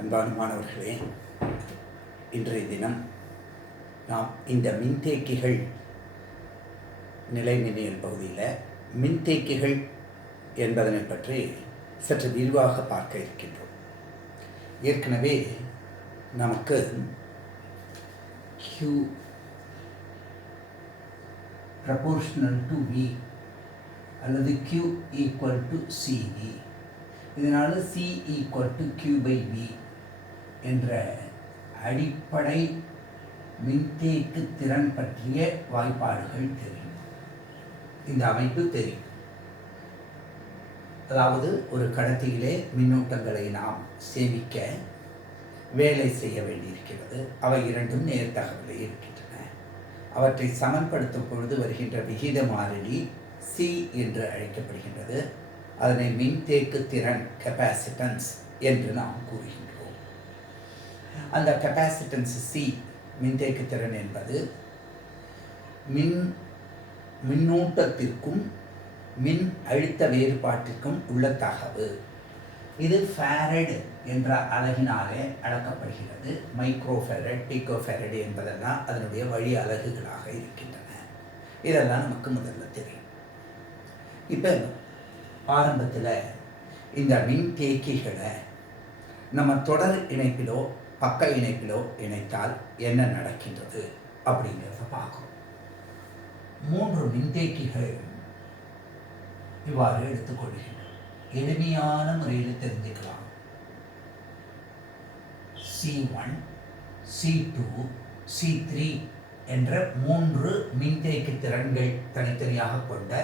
அன்பான மாணவர்களே, இன்றைய தினம் நாம் இந்த மின்தேக்கிகள் நிலைமின்னியல் பகுதியில் மின்தேக்கிகள் என்பதனை பற்றி சற்று விரிவாக பார்க்க இருக்கின்றோம். ஏற்கனவே நமக்கு Q proportional to V அல்லது Q equal to CV, இதனால் C equal to Q by V என்ற அடிப்படை மின்தேக்கு திறன் பற்றிய வாய்ப்பாடுகள் தெரியும். இந்த அமைப்பு தெரியும். அதாவது ஒரு கடத்தியிலே மின்னூட்டங்களை நாம் சேமிக்க வேலை செய்ய வேண்டியிருக்கிறது. அவை இரண்டும் நேர்த்தகவிலே இருக்கின்றன. அவற்றை சமன்படுத்தும் பொழுது வருகின்ற விகித மாறிலி C என்று அழைக்கப்படுகின்றது. அதனை மின்தேக்கு திறன் கெப்பாசிட்டன்ஸ் என்று நாம் கூறுகின்றோம். அந்த கெப்பாசிட்டன்ஸ் C மின்தேக்கு திறன் என்பது மின்னூட்டத்திற்கும் மின் அழுத்த வேறுபாட்டிற்கும் உள்ள தகவு. இது ஃபேரட் என்ற அலகினாலே அளக்கப்படுகிறது. மைக்ரோஃபேரட், பிகோஃபேரட் என்பதெல்லாம் அதனுடைய வழி அலகுகளாக இருக்கின்றன. இதெல்லாம் நமக்கு முதல்ல தெரியும். இப்போ ஆரம்பத்தில் இந்த மின்தேக்கிகளை நம்ம தொடர் இணைப்பிலோ பக்க இணைப்பிலோ இணைத்தால் என்ன நடக்கின்றது அப்படிங்கிறத பார்க்கணும். 3 மின்தேக்கிகள் இவ்வாறு எடுத்துக்கொள்கின்றோம். எளிமையான முறையில் தெரிஞ்சுக்கலாம். C1, C2, C3 என்ற 3 மின்தேக்கி திறன்கள் தனித்தனியாக கொண்ட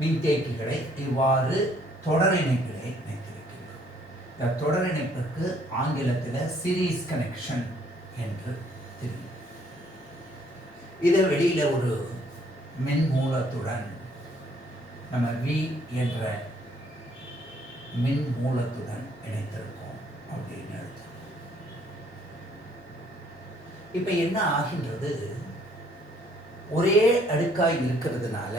மின்தேக்கிகளை இவ்வாறு தொடர் இணைப்பிலே இணைத்திருக்கின்றோம். இந்த தொடர் இணைப்புக்கு ஆங்கிலத்தில் சீரீஸ் கனெக்ஷன் என்று தெரியும். இதை வெளியில் ஒரு மின் மூலத்துடன் நம்ம V என்ற மின் மூலத்துடன் இணைத்திருக்கோம் அப்படின்னு அர்த்தம். இப்போ என்ன ஆகின்றது, ஒரே அடுக்காய் இருக்கிறதுனால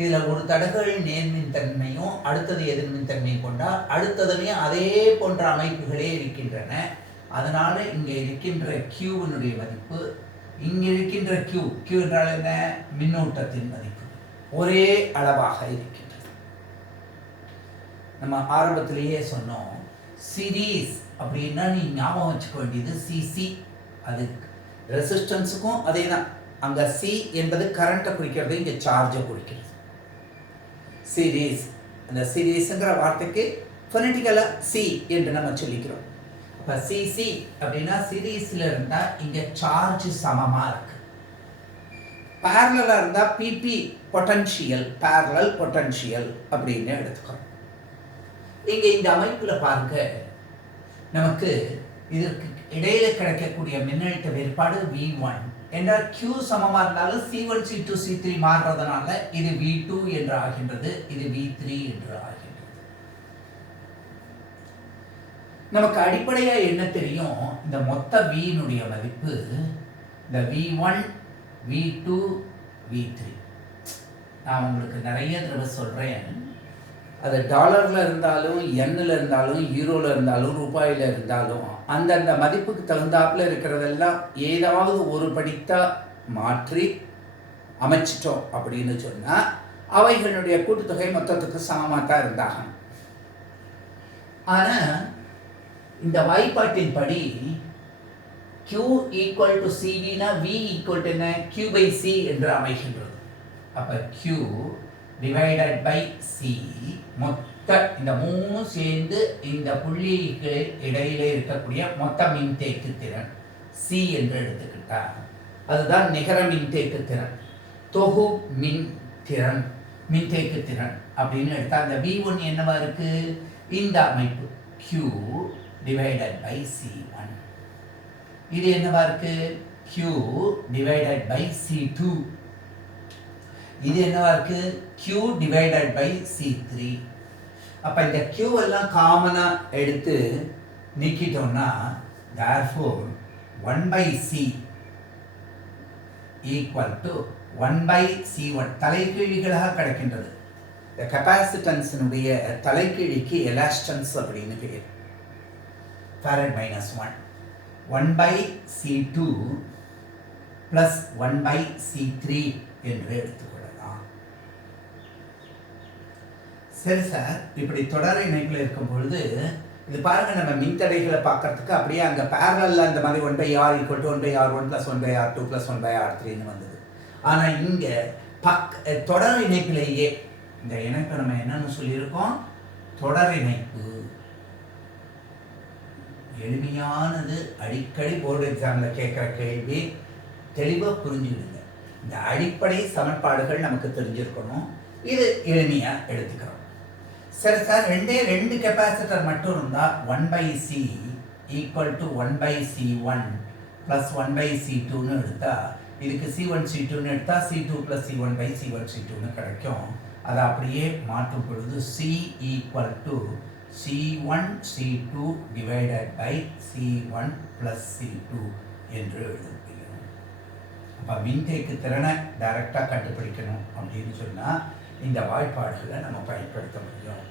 இதில் ஒரு தடகள் நேர்மின் தன்மையும் அடுத்தது எதிர்மின் தன்மையும் கொண்டால் அடுத்ததுலேயும் அதே போன்ற அமைப்புகளே இருக்கின்றன. அதனால் இங்கே இருக்கின்ற Qனுடைய மதிப்பு, இங்கே இருக்கின்ற Q என்றால் என்ன, மின்னூட்டத்தின் மதிப்பு ஒரே அளவாக இருக்கின்றது. நம்ம ஆரம்பத்திலேயே சொன்னோம், சீரீஸ் அப்படின்னா நீ ஞாபகம் வச்சுக்க வேண்டியது சிசி. அது ரெசிஸ்டன்ஸுக்கும் அதே தான். அங்கே C என்பது கரண்ட்டை குறிக்கிறது, இங்கே சார்ஜை குறிக்கிறது. சீரீஸ், அந்த சீரீஸுங்கிற வார்த்தைக்கு ஃபொனட்டிக்கலாக C என்று நம்ம சொல்லிக்கிறோம். இப்போ சிசி அப்படின்னா சீரீஸில் இருந்தால் இங்கே சார்ஜ் சமமாக இருக்கு. பேரலாக இருந்தால் பிபி பொட்டன்ஷியல், பேரலல் பொட்டன்ஷியல் அப்படின்னு எடுத்துக்கிறோம். இங்கே இந்த அமைப்பில் பாருங்க, நமக்கு இதற்கு இடையில கிடைக்கக்கூடிய மின்னழுத்த வேறுபாடு V1 என்றால் Q சமமாக இருந்தாலும் C1, C2, C3 மாறுறதுனால இது V2 என்று ஆகின்றது, இது V3 என்று ஆகின்றது. நமக்கு அடிப்படையாக என்ன தெரியும், இந்த மொத்த Vனுடைய மதிப்பு இந்த V1, V2, V3. நான் உங்களுக்கு நிறைய தடவை சொல்கிறேன், அது டாலரில் இருந்தாலும் எண்ணில் இருந்தாலும் யூரோவில் இருந்தாலும் ரூபாயில் இருந்தாலும் அந்தந்த மதிப்புக்கு தகுந்தாப்பில் இருக்கிறதெல்லாம் ஏதாவது ஒரு படித்தா மாற்றி அமைச்சிட்டோம் அப்படின்னு சொன்னால் அவைகளுடைய கூட்டுத்தொகை மொத்தத்துக்கு சமமாக தான் இருந்தாகணும். ஆனால் இந்த வாய்ப்பாட்டின் படி Q ஈக்குவல் டு CVனா V ஈக்குவல் டு என்ன, Q by C என்று அமைகின்றது. அப்போ Q டிவைடட் பை C, மொத்த இந்த 3 சேர்ந்து இந்த புள்ளிக்கு இடையிலே இருக்கக்கூடிய மொத்த மின்தேக்கு திறன் C என்று எடுத்துக்கிட்டா அதுதான் நிகர மின்தேக்கு திறன், தொகு மின் திறன், மின்தேக்கு திறன் அப்படின்னு எடுத்தா அந்த V1 என்னவா இருக்கு, இந்த அமைப்பு Q டிவைடட் பை C1. இது என்னவா இருக்கு, Q டிவைடட் பை C2. இது என்னவா இருக்கு, Q டிவைடட் பை C3. அப்போ இந்த Q எல்லாம் காமனாக எடுத்து நீக்கிட்டோம்னா therefore 1 by C equal to 1 by C1 தலைகீழிகளாக கிடைக்கின்றது. இந்த கெப்பாசிட்டன்ஸினுடைய தலைக்கீழிக்கு எலாஸ்டன்ஸ் அப்படின்னு பேர். farad minus 1 1 by C2 plus 1 by C3 என்று எடுத்துக்கொள்ளலாம். சரி சார், இப்படி தொடர் இணைப்பில் இருக்கும் பொழுது இது பாருங்க, நம்ம மின்தடைகளை பார்க்கறதுக்கு அப்படியே அங்கே பேரலில் அந்த மாதிரி 1/r = 1/r1 + 1/r2 + 1/r3ன்னு வந்தது. ஆனால் இங்கே தொடர் இணைப்பிலேயே இந்த இணைப்பை நம்ம என்னன்னு சொல்லியிருக்கோம்? தொடர் இணைப்பு. எளிமையானது, அடிக்கடி போர்டு எக்ஸாமில் கேட்குற கேள்வி, தெளிவாக புரிஞ்சுடுங்க. இந்த அடிப்படை சமன்பாடுகள் நமக்கு தெரிஞ்சிருக்கணும். இது எளிமையாக எடுத்துக்கிறோம். சரி சார், ரெண்டு கெப்பாசிட்டர் மட்டும் இருந்தால் 1/c = 1/c1 + 1/c2ன்னு எடுத்தால், இதுக்கு C1 C2ன்னு எடுத்தால் C2 + C1/C1 C2ன்னு கிடைக்கும். அதை அப்படியே மாற்றும் பொழுது C = C1 C2 / C1 + C2 என்று எழுதிக்கிறோம். அப்போ மின்தேக்கு திறனை டைரெக்டாக கண்டுபிடிக்கணும் அப்படின்னு சொன்னால் இந்த வாய்ப்பாடுகளை நம்ம பயன்படுத்த முடியும்.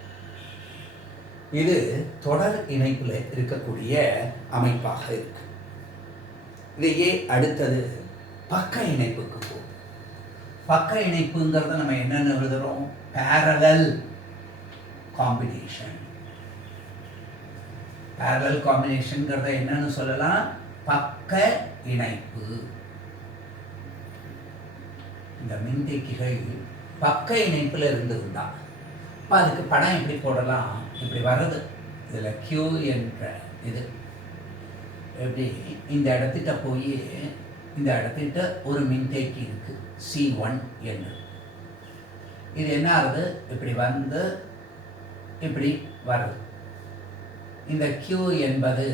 இது தொடர் இணைப்பில் இருக்கக்கூடிய அமைப்பாக இருக்கு. இதையே அடுத்தது பக்க இணைப்புக்கு போகும். பக்க இணைப்புங்கிறத நம்ம என்னென்னு எழுதுகிறோம்? parallel combination. parallel combinationங்கிறத என்னன்னு சொல்லலாம்? பக்க இணைப்பு. இந்த மின்தேக்கிகள் பக்க இணைப்பில் இருந்ததுண்டா. இப்போ அதுக்கு படம் எப்படி போடலாம்? இப்படி வர்றது, இதில் Q என்ற இது எப்படி இந்த இடத்திட்ட போய் இந்த இடத்திட்ட ஒரு மின்தேக்கி இருக்கு C1 என்று. இது என்ன ஆகுது? இப்படி வந்து இப்படி வருது. இந்த Q என்பது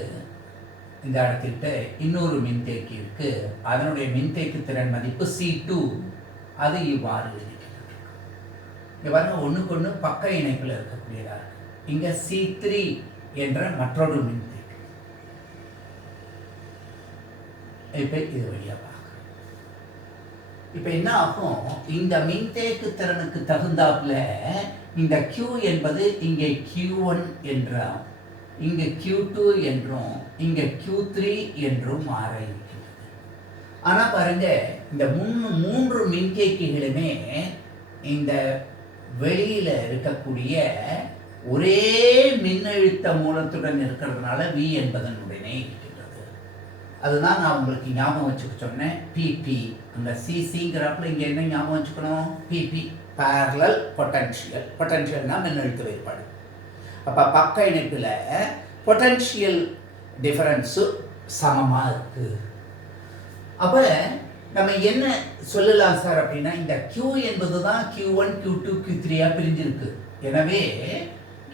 இந்த இடத்திட்ட இன்னொரு மின்தேக்கி இருக்கு, அதனுடைய மின்தேக்கு திறன் மதிப்பு C2. அது இவ்வாறு இருக்கிறது. இங்கே பாருங்க, ஒன்றுக்கு ஒன்று பக்க இணைப்பில் இருக்கக்கூடியதாக இருக்கு. இங்கே C3 என்ற மற்றொரு மின்தேக்கி. இப்போ இது வழியாக பார்க்க, இப்போ என்ன ஆகும்? இந்த மின்தேக்கு திறனுக்கு தகுந்தாப்புல இந்த Q என்பது இங்கே Q1 என்றும், இங்கே Q2 என்றும், இங்கே Q3 என்றும் மாற இருக்கிறது. ஆனால் பாருங்க, இந்த மூன்று மின்தேக்கிகளுமே இந்த வெளியில் இருக்கக்கூடிய ஒரே மின்னழுத்த மூலத்துடன் இருக்கிறதுனால V என்பதனுடனே இருக்கின்றது. அதுதான் நான் உங்களுக்கு ஞாபகம் வச்சுக்க சொன்னேன். PP அந்த CCங்கிறப்பல இங்கே என்ன ஞாபகம் வச்சுக்கணும்? PP parallel potential. பொட்டன்ஷியல்னா மின்னழுத்த வேறுபாடு. அப்போ பக்க இணைப்பில் பொட்டன்ஷியல் டிஃபரன்ஸு சமமாக இருக்குது. அப்போ நம்ம என்ன சொல்லலாம் சார் அப்படின்னா, இந்த Q என்பது தான் Q1 Q2 Q3 பிரிஞ்சிருக்கு. எனவே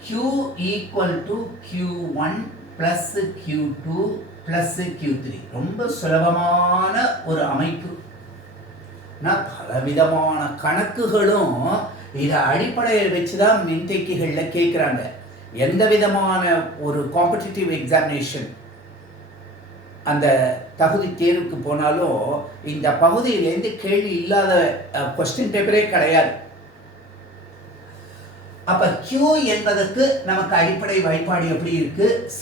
Q = Q1 + Q2 + Q3. ரொம்ப சுலபமான ஒரு அமைப்பு. பலவிதமான கணக்குகளும் இதை அடிப்படையை வச்சு தான் மின்தேக்கிகளில் கேட்குறாங்க. எந்த விதமான ஒரு காம்படிட்டிவ் எக்ஸாமினேஷன் அந்த தகுதி தேர்வுக்கு போனாலும் இந்த பகுதியிலேருந்து கேள்வி இல்லாத கொஸ்டின் பேப்பரே கிடையாது. அப்போ Q என்பதற்கு நமக்கு அடிப்படை வாய்ப்பாடு எப்படி இருக்கு? C.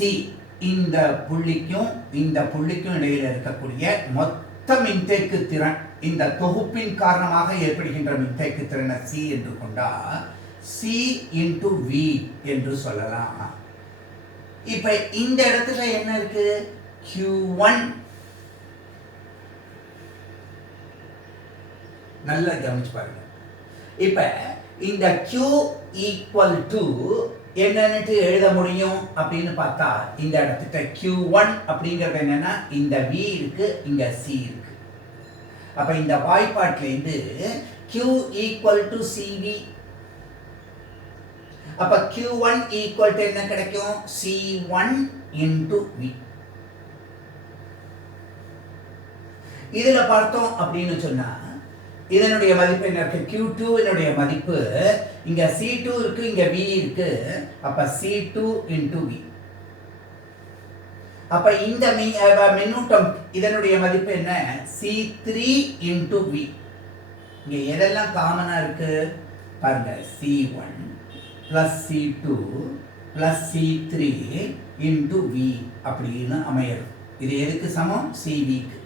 இந்த புள்ளிக்கும் இந்த புள்ளிக்கும் இடையில் இருக்கக்கூடிய மொத்த மின்தேக்கு திறன், இந்த தொகுப்பின் காரணமாக ஏற்படுகின்ற மின்தேக்கு திறனை C என்று கொண்டா C × V என்று சொல்லலாம். இப்ப இந்த இடத்துல என்ன இருக்கு? Q1. நல்லா கவனிச்சு பாருங்க. இப்ப இந்த Q = என்னன்னு எழுத முடியும் அப்படின்னு பார்த்தா, இந்த இடத்துல Q1 அப்படிங்கிறது என்னன்னா, இந்த V இருக்கு, இங்க C இருக்கு. அப்ப இந்த வாய்ப்பாட்டிலேருந்து Q = CV. அப்ப Q1 = என்ன கிடைக்கும்? C1 × V. இதுல பார்த்தோம் அப்படின்னு சொன்னா இதனுடைய மதிப்பு என்ன இருக்கு? Q2 இதனுடைய மதிப்பு இங்க C2 இருக்கு, இங்க V இருக்கு. அப்ப C2 × V. அப்ப இந்த மின்னூட்டம் இதனுடைய மதிப்பு என்ன? C3 × V. இங்க எதெல்லாம் காமனா இருக்கு பாருங்க. C1 + C2 plus C3 into V அப்படின்னு அமையிறது. இது எதுக்கு சமம்? CV-க்கு.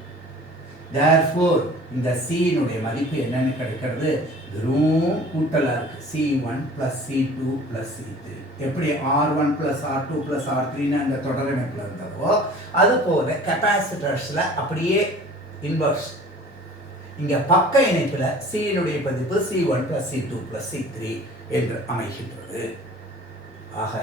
therefore இந்த C-னுடைய மதிப்பு என்னன்னு கிடைக்கிறது? வெறும் கூட்டலாக இருக்கு. C1 + C2 + C3. எப்படி R1 + R2 + R3ன்னு அந்த தொடரமைப்பில் இருந்ததோ அது போல கெப்பாசிட்டர்ஸில் அப்படியே இன்வர்ஸ். இங்கே பக்க இணைப்பில் C-னுடைய பதிப்பு C1 + C2 + C3 என்று அமைகின்றது. ஆக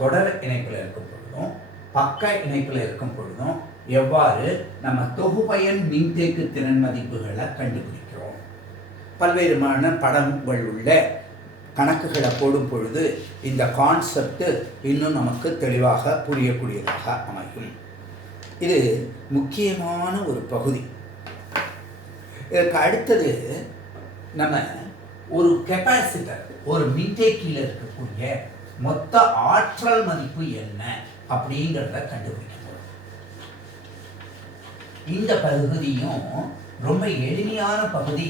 தொடர் இணைப்பில் இருக்கும் பொழுதும் பக்க இணைப்பில் இருக்கும் பொழுதும் எவ்வாறு நம்ம தொகுபயன் மின்தேக்கு திறன் மதிப்புகளை கண்டுபிடிக்கிறோம்? பல்வேறுமான படங்கள் உள்ள கணக்குகளை போடும் பொழுது இந்த கான்செப்ட் இன்னும் நமக்கு தெளிவாக புரியக்கூடியதாக அமையும். இது முக்கியமான ஒரு பகுதி. இதற்கு அடுத்தது நம்ம ஒரு கெப்பாசிட்டர், ஒரு மின்தேக்கியில் இருக்கக்கூடிய மொத்த ஆற்றல் மதிப்பு என்ன அப்படிங்கிறத கண்டுபிடிக்கணும். இந்த பகுதியும் ரொம்ப எளிமையான பகுதி.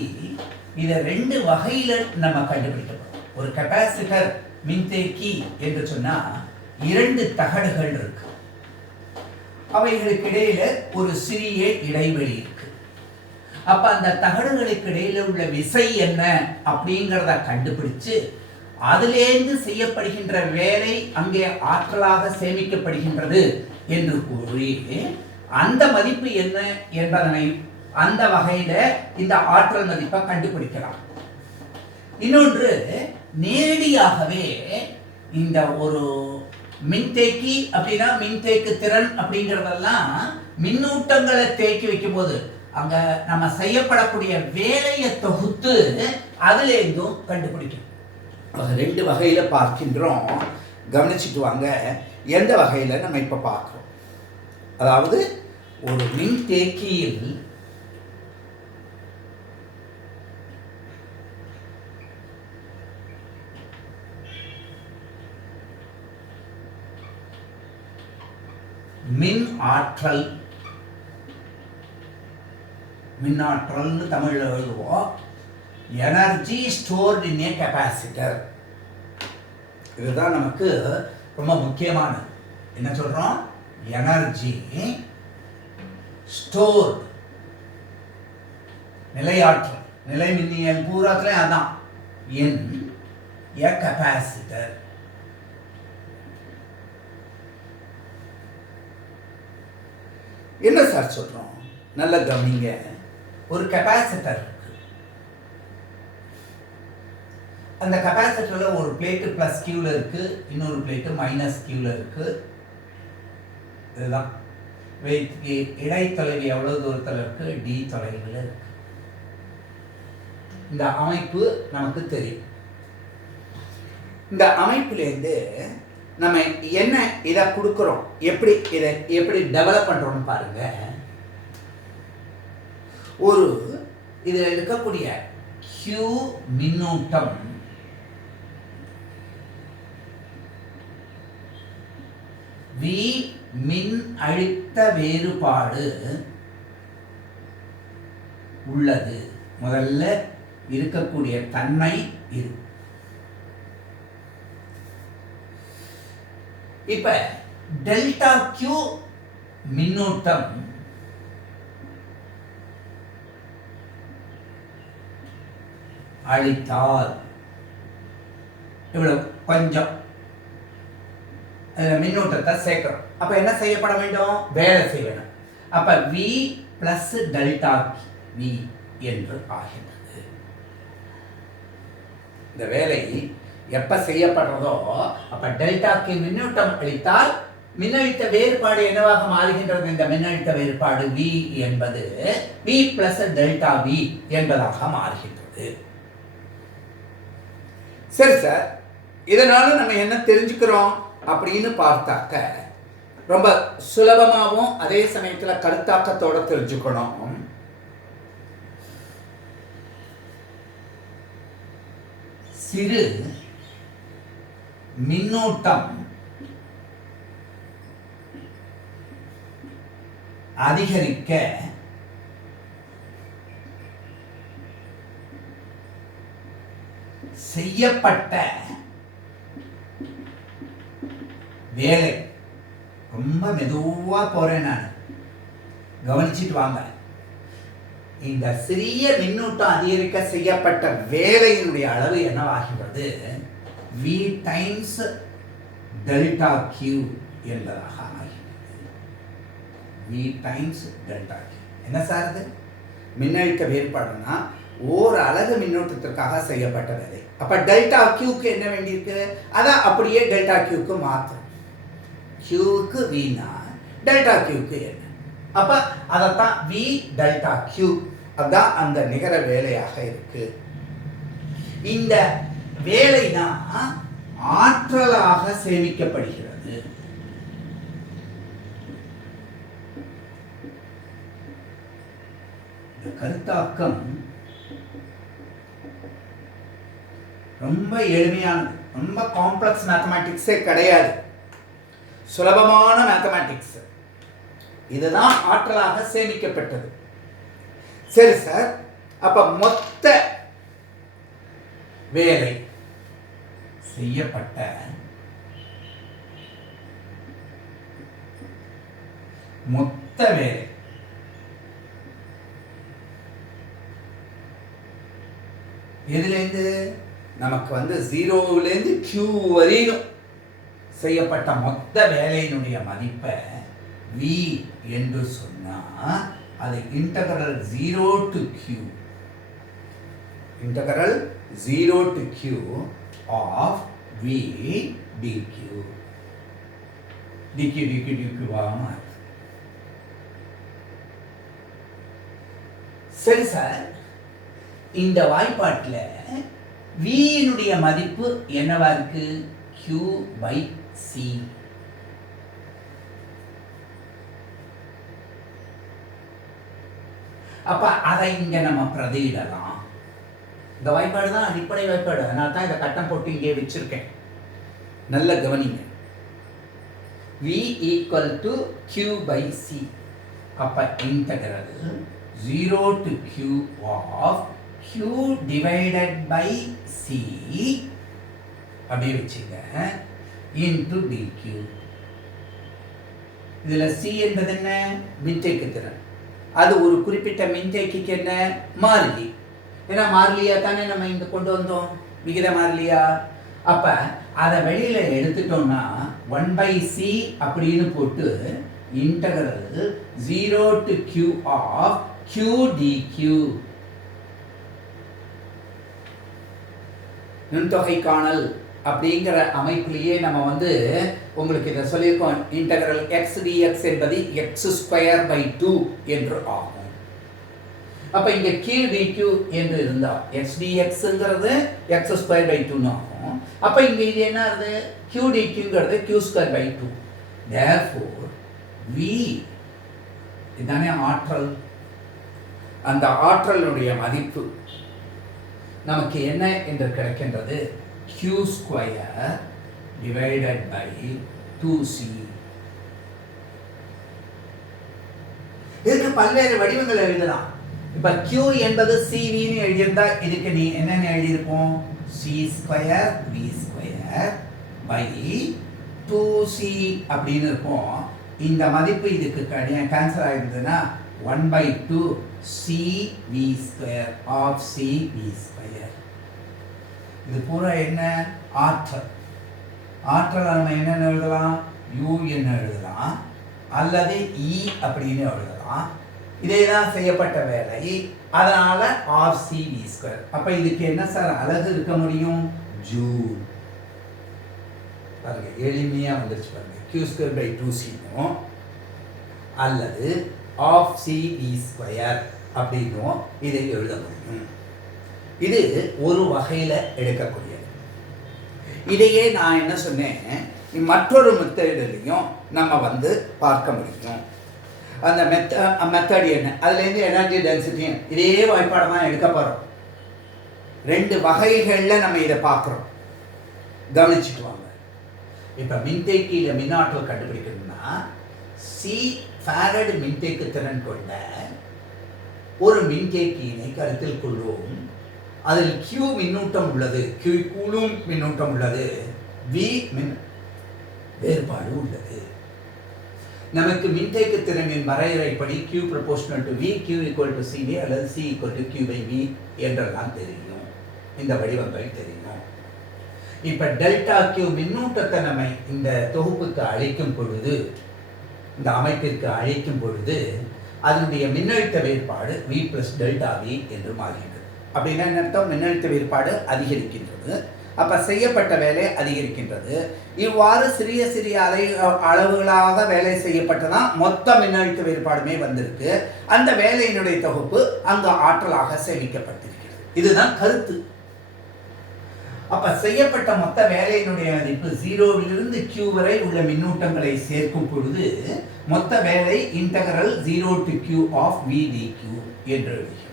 இதை 2 வகையில் நம்ம கண்டுபிடிக்கணும். ஒரு கெப்பாசிட்டர் மின்தேக்கி என்று சொன்னால் 2 தகடுகள் இருக்கு. அவைகளுக்கு இடையில ஒரு சிறிய இடைவெளி இருக்கு. அப்ப அந்த தகடுகளுக்கு இடையில உள்ள விசை என்ன அப்படிங்கிறத கண்டுபிடிச்சு அதிலேருந்து செய்யப்படுகின்ற வேலை அங்கே ஆற்றலாக சேமிக்கப்படுகின்றது என்று கூறி அந்த மதிப்பு என்ன என்பதனை அந்த வகையில இந்த ஆற்றல் மதிப்பை கண்டுபிடிக்கலாம். இன்னொன்று, நேரடியாகவே இந்த ஒரு மின்தேக்கி அப்படின்னா மின்தேக்கு திறன் அப்படிங்கிறதெல்லாம் மின்னூட்டங்களை தேக்கி வைக்கும் போது அங்க நம்ம செய்யப்படக்கூடிய வேலையை தொகுத்து அதுல இருந்தும் கண்டுபிடிக்கும். 2 வகையில பார்க்கின்றோம். கவனிச்சுட்டு வாங்க. எந்த வகையில நம்ம இப்ப பார்க்கிறோம்? அதாவது ஒரு மின்தேக்கியில் மின்னாற்றல்னு தமிழில் எழுதுவோம். எனர்ஜி ஸ்டோர்ட் இன் ஏ கெப்பாசிட்டர். இதுதான் நமக்கு ரொம்ப முக்கியமானது. என்ன சொல்றோம்? எனர்ஜி ஸ்டோர்ட், நிலையாற்றல், நிலை மின்னியல் பூராத்துல அதான் இன் ஏ கெப்பாசிட்டர். என்ன சார் சொல்றோம்? நல்ல கவனிங்க. ஒரு கெப்பாசிட்டர் இருக்கு. அந்த கெப்பாசிட்டர்ல ஒரு பிளேட் பிளஸ் கியூல இருக்கு, இன்னொரு பிளேட் மைனஸ் கியூல இருக்கு. இதுதான் இடைத்தொலைவு எவ்வளவு தூரத்தில் இருக்கு? டி தொலைவில் இருக்கு. இந்த அமைப்பு நமக்கு தெரியும். இந்த அமைப்பிலேருந்து நம்ம என்ன இதை கொடுக்கிறோம், இதை எப்படி டெவலப் பண்றோம்னு பாருங்க. ஒரு இதில் இருக்கக்கூடிய Q மின்னூட்டம் V மின் அழுத்த வேறுபாடு உள்ளது. முதல்ல இருக்கக்கூடிய தன்மை இது. இப்ப டெல்டா Q மின்னூட்டம் அழித்தால் இவ்வளவு கொஞ்சம் மின்னூட்டத்தை சேர்க்கிறோம். அப்ப என்ன செய்யப்பட வேண்டும்? வேலை செய்ய வேண்டும். அப்ப V பிளஸ் டெல்டா V என்று ஆகின்றது. இந்த வேலை எப்ப செய்யப்படுறதோ அப்ப டெல்டாக்கு மின்னூட்டம் அளித்தால் மின்னழுத்த வேறுபாடு என்னவாக மாறுகின்றது? இந்த மின்னழுத்த வேறுபாடு V என்பது V பிளஸ் டெல்டா V என்பதாக மாறுகின்றது. சரி சார், இதனால நம்ம என்ன தெரிஞ்சுக்கிறோம் அப்படின்னு பார்த்தாக்க ரொம்ப சுலபமாகவும் அதே சமயத்தில் கருத்தாக்கத்தோட தெரிஞ்சுக்கணும். சிறு மின்னூட்டம் அதிகரிக்க செய்யப்பட்ட வேலை ரொம்ப மெதுவாக போகிறேன் நான், கவனிச்சிட்டு வாங்க. இந்த சிறிய மின்னூட்டம் அதிகரிக்க செய்யப்பட்ட வேலையினுடைய அளவு என்னவாகின்றது? V டைம்ஸ் டெல்டா Q என்பதாக ஆகின்றது. V times delta Q. என்ன சார் இது? மின்னழுத்த வேறுபாடுனா ஓர் அலகு மின்னோட்டத்திற்காக செய்யப்பட்ட வேலை. அப்போ டெல்டா Qக்கு என்ன வேண்டியிருக்கு? அதை அப்படியே டெல்டா Qக்கு மாற்றும். Qக்கு Vனா டெல்டா Qக்கு என்ன? அப்போ அதைத்தான் V டெல்டா Q, அதுதான் அந்த நிகர வேலையாக இருக்கு. இந்த வேலை தான் ஆற்றலாக சேமிக்கப்படுகிறது. இந்த கருத்தாக்கம் ரொம்ப எளிமையானது, ரொம்ப காம்ப்ளெக்ஸ் மேத்தமேட்டிக்ஸே கிடையாது, சுலபமான மேத்தமேட்டிக்ஸ். இதுதான் ஆற்றலாக சேமிக்கப்பட்டது. சரி சார், அப்ப மொத்த வேலை செய்யப்பட்ட மொத்த வேலை எதுலேருந்து நமக்கு வந்து 0லேருந்து Q வரையிலும் செய்யப்பட்ட மொத்த வேலையினுடைய மதிப்பை V என்று சொன்னா அது integral 0 to Q, integral 0 to Q of V dQ. dQ dQ dQ வாமா. சரி சார், இந்த வாய்ப்பாட்டில் V னுடைய மதிப்பு என்னவா இருக்கு? Q by C. அப்ப அதை இங்க நம்ம பிரதியிடலாம். இந்த வாய்ப்பாடு தான் அடிப்படை வாய்ப்பாடு, அதனால தான் இதை கட்டம் போட்டு இங்கே வச்சிருக்கேன். நல்ல கவனிங்க. V equal to Q by C. அப்ப integral 0 to Q of Q divided by C அப்படியே வச்சுங்க into dQ. இதுல C என்பது என்ன? மின்தேக்கு திறன். அது ஒரு குறிப்பிட்ட மின்தேக்கிக்கு என்ன? மாறிலி. ஏன்னா மாறிலியா தானே நம்ம இங்க கொண்டு வந்தோம், விகித மாறிலியா. அப்ப அதை வெளியில எடுத்துட்டோம்னா 1/C அப்படின்னு போட்டு integral 0 to Q of Q dQ. நுண்தொகை காணல் அப்படிங்கிற அமைப்பிலேயே நம்ம வந்து உங்களுக்கு இதை சொல்லியிருக்கோம். இன்டகிரல் x dx என்பது x²/2 என்று ஆகும். அப்ப இங்க q dq என்று இருந்தா x dxங்கிறது x²/2 ஆகும். அப்ப இங்க இது என்ன ஆகுது? q dqங்கிறது q²/2. therefore v இதுதானே ஆற்றல். அந்த ஆற்றலுடைய மதிப்பு நமக்கு என்ன என்று கிடைக்கின்றது? q² divided by 2c. இதுக்கு பல்வேறு வடிவங்கள் எழுதலாம். இப்ப q என்பது cv ன்னு எழுதியிருந்தா இதுக்கு நீ என்னன்னு எழுதியிருப்போம்? c² v² by 2c அப்படின்னு இருக்கும். இந்த மதிப்பு இதுக்கு கேன்சல் ஆயிருந்ததுன்னா 1/2 cv² of cv². இது பூரா என்ன? ஆற்றல். ஆற்றல் நம்ம என்னென்னு எழுதலாம்? u என்ன எழுதலாம், அல்லது E அப்படின்னு எழுதலாம். இதே தான் செய்யப்பட்ட வேலை, அதனால ஆஃப் cv². அப்ப இதுக்கு என்ன சார் அலகு இருக்க முடியும்? ஜூல். பாருங்க எளிமையா வந்துருச்சு பாருங்க. q²/2c அல்லது ஆஃப் cv² அப்படின்னும் இதை எழுத முடியும். இது ஒரு வகையில எடுக்கக்கூடியது. இதையே நான் என்ன சொன்னேன், மற்றொரு மெத்தடிலையும் நம்ம வந்து பார்க்க முடியும். அந்த மெத்தட் என்ன? அதுலேருந்து எனர்ஜி டென்சிட்டியும் இதே வாய்ப்பாடு தான் எடுக்க போகிறோம். ரெண்டு வகைகளில் நம்ம இதை பார்க்குறோம், கவனிச்சுட்டு வாங்க. இப்போ மின்தேக்கியில் மின்னாற்றல் கண்டுபிடிக்கணும்னா C ஃபாரட் மின்தேக்கு திறன் கொண்ட ஒரு மின்தேக்கியினை கருத்தில் கொள்வோம். அதில் Q மின்னூட்டம் உள்ளது, Q கூலும் மின்னூட்டம் உள்ளது, V மின் வேறு வேறுபாடு உள்ளது. நமக்கு மின்தேக்கு திறனின் வரையறைப்படி Q proportional to V, Q equal to CV அல்லது C equal to Q by V என்றெல்லாம் தெரியும். இந்த வடிவங்கள் தெரியும். இப்ப டெல்டா Q மின்னூட்டத்தை நம்ம இந்த தொகுப்புக்கு அளிக்கும் பொழுது, இந்த அமைப்பிற்கு அளிக்கும் பொழுது அதனுடைய மின்னழுத்த வேறுபாடு V plus டெல்டா V என்று மாறுகிறது. அப்படின்னா என்ன அர்த்தம்? மின்னழுத்த வேறுபாடு அதிகரிக்கின்றது. அப்ப செய்யப்பட்ட வேலை அதிகரிக்கின்றது. இவ்வாறு சிறிய சிறிய அளவுகளாக வேலை செய்யப்பட்டதான் மொத்த மின்னழுத்த வேறுபாடுமே வந்திருக்கு. அந்த வேலையினுடைய தொகுப்பு அங்கு ஆற்றலாக சேமிக்கப்பட்டிருக்கிறது. இதுதான் கருத்து. அப்ப செய்யப்பட்ட மொத்த வேலையினுடைய மதிப்பு 0விலிருந்து Q வரை உள்ள மின்னூட்டங்களை சேர்க்கும் பொழுது மொத்த வேலை integral 0 to Q of V dQ என்று எழுதுகிறோம்.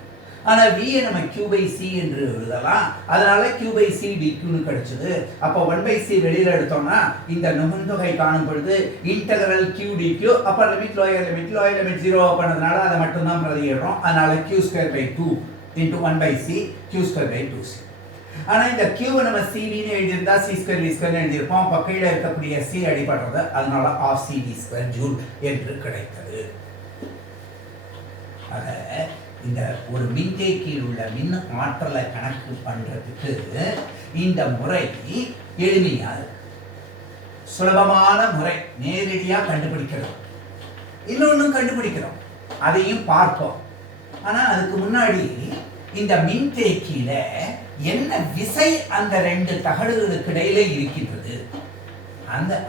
ஆனா V நம்ம Q by C என்று எழுதலாம். அதனால Q by C dQன்னு கிடைச்சது. அப்போ 1 by C வெளியில எடுத்தோம்னா இந்த நுண்தொகை காணும் பொழுது integral Q dQ upper limit lower limit 0 பண்ணதுனால அதை மட்டும் தான் பிரதியிடுறோம். அதனால Q square by 2 into 1 by C Q square by 2C. ஆனா இந்த Q நம்ம CV ன்னு எழுதியிருந்தா C square V square எழுதியிருப்போம். அப்ப கீழே இருக்கக்கூடிய C அடிபடுறது. அதனால half CV square joule என்று கிடைத்தது. ஆக இந்த ஒரு மின்தேக்கியில் உள்ள மின் ஆற்றலை கணக்கு பண்றதுக்கு இந்த முறை எளிமையா இருக்கு. சுலபமான முறை, நேரடியா கண்டுபிடிக்கிறோம். இன்னொன்னும் கண்டுபிடிக்கிறோம், அதையும் பார்ப்போம். ஆனா அதுக்கு முன்னாடி இந்த மின்தேக்கியில என்ன விசை அந்த ரெண்டு தகடுகளுக்கு இடையில இருக்கின்றது,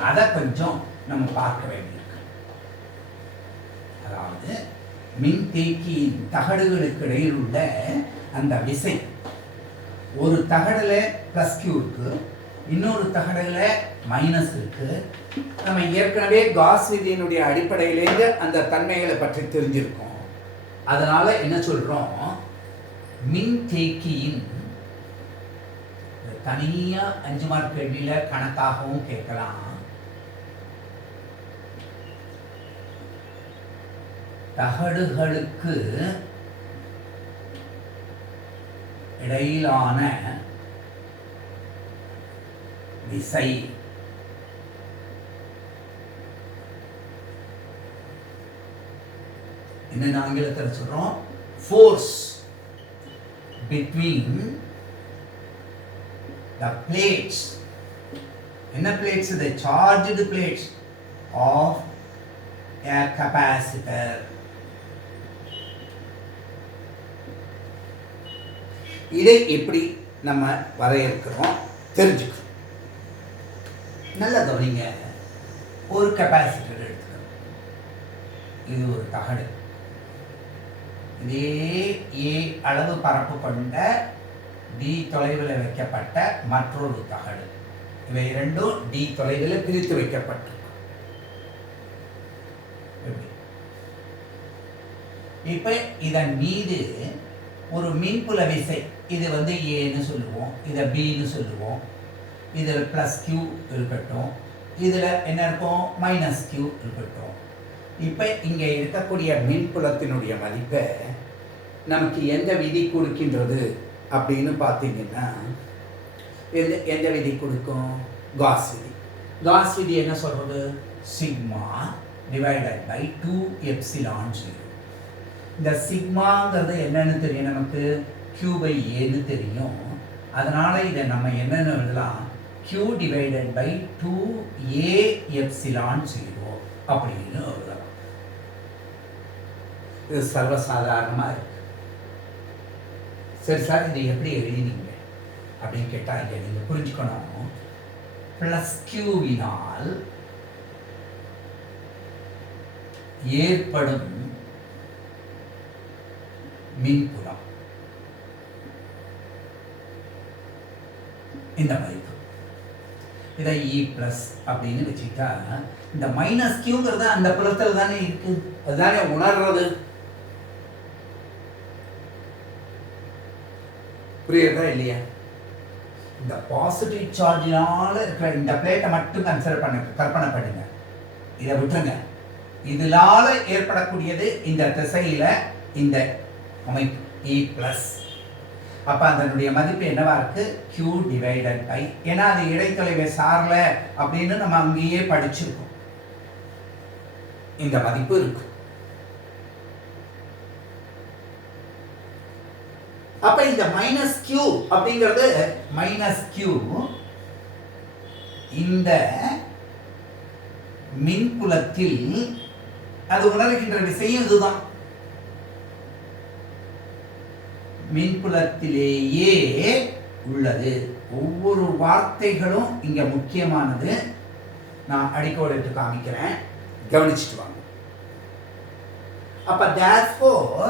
அதை கொஞ்சம் நம்ம பார்க்க வேண்டியிருக்கு. அதாவது மின்தேக்கியின் தகடுகளுக்கு இடையில் உள்ள அந்த விசை, ஒரு தகடுல பிளஸ் Q இருக்கு, இன்னொரு தகடுல மைனஸ் இருக்கு. நம்ம ஏற்கனவே காஸ் விதியினுடைய அடிப்படையிலேருந்து அந்த தன்மைகளை பற்றி தெரிஞ்சிருக்கோம். அதனால என்ன சொல்றோம், மின்தேக்கியின் தனியா 5 மார்க் கேள்வியில கணக்காகவும் கேட்கலாம். தகடுகளுக்கு இடையிலான விசை என்ன ஆங்கிலத்தில் சொல்றோம், ஃபோர்ஸ் between the plates. என்ன plates? The charged plates of a capacitor. இதை எப்படி நம்ம வரையறுக்கிறோம் தெரிஞ்சுக்கணும். நல்ல கவனிங்க. ஒரு கெப்பாசிட்டர் எடுத்துக்கணும். இது ஒரு தகடு. இதே A அளவு பரப்பு கொண்ட D தொலைவில் வைக்கப்பட்ட மற்றொரு தகடு. இவை இரண்டும் D தொலைவில் பிரித்து வைக்கப்பட்டிருக்கும். இப்ப இதன் மீது ஒரு மின்புல விசை, இது Aன்னு சொல்லுவோம், இதை Bன்னு சொல்லுவோம். இதில் பிளஸ் Q இருக்கட்டும், இதில் என்ன இருக்கும், மைனஸ் Q இருக்கட்டும். இப்போ இங்கே இருக்கக்கூடிய மின்புலத்தினுடைய மதிப்பை நமக்கு எந்த விதி கொடுக்கின்றது அப்படின்னு பார்த்தீங்கன்னா, எந்த விதி கொடுக்கும், காஸ் விதி. காஸ் விதி என்ன சொல்றது, சிக்மா டிவைடட் பை 2ε0. இந்த சிக்மாங்கிறது என்னன்னு தெரியும் நமக்கு, Q by Aன்னு தெரியும். அதனால இதை நம்ம என்னன்னு எழுதலாம், Q divided by 2A ε0 அப்படின்னு எழுதலாம். இது சர்வசாதாரணமா இருக்கு. சரி சார், இதை எப்படி எழுதினீங்க அப்படின்னு கேட்டா, இங்க நீங்க புரிஞ்சுக்கணும், பிளஸ் Qவினால் ஏற்படும் மின்புலம் இந்த மதிப்பு, இதை E பிளஸ் அப்படின்னு வச்சுக்கிட்டா, இந்த மைனஸ் Qங்கிறது அந்த புலத்தில் தானே இருக்கு, அதுதானே உணர்றது. புரியுறதா இல்லையா? இந்த பாசிட்டிவ் சார்ஜினால இருக்கிற இந்த பிளேட்டை மட்டும் கற்பனை பண்ணுங்க, இதை விட்டுருங்க. இதனால ஏற்படக்கூடியது இந்த திசையில இந்த அமைப்பு E பிளஸ். அப்ப அதனுடைய மதிப்பு என்னவா இருக்கு? Q டிவைடட் பை, ஏன்னா அது இடைத்தொலைவை சார்ல அப்படின்னு நம்ம அங்கேயே படிச்சிருக்கோம். இந்த மதிப்பு இருக்கு. அப்ப இந்த மைனஸ் Q அப்படிங்கிறது மைனஸ் Q இந்த மின்புலத்தில் அது உணர்கின்ற விசையும் இதுதான். மின்புலத்திலேயே உள்ளது. ஒவ்வொரு வார்த்தைகளும் இங்க முக்கியமானது. நான் அடிக்கோடு எடுத்து காமிக்கிறேன், கவனிச்சுட்டு வாங்க. அப்ப therefore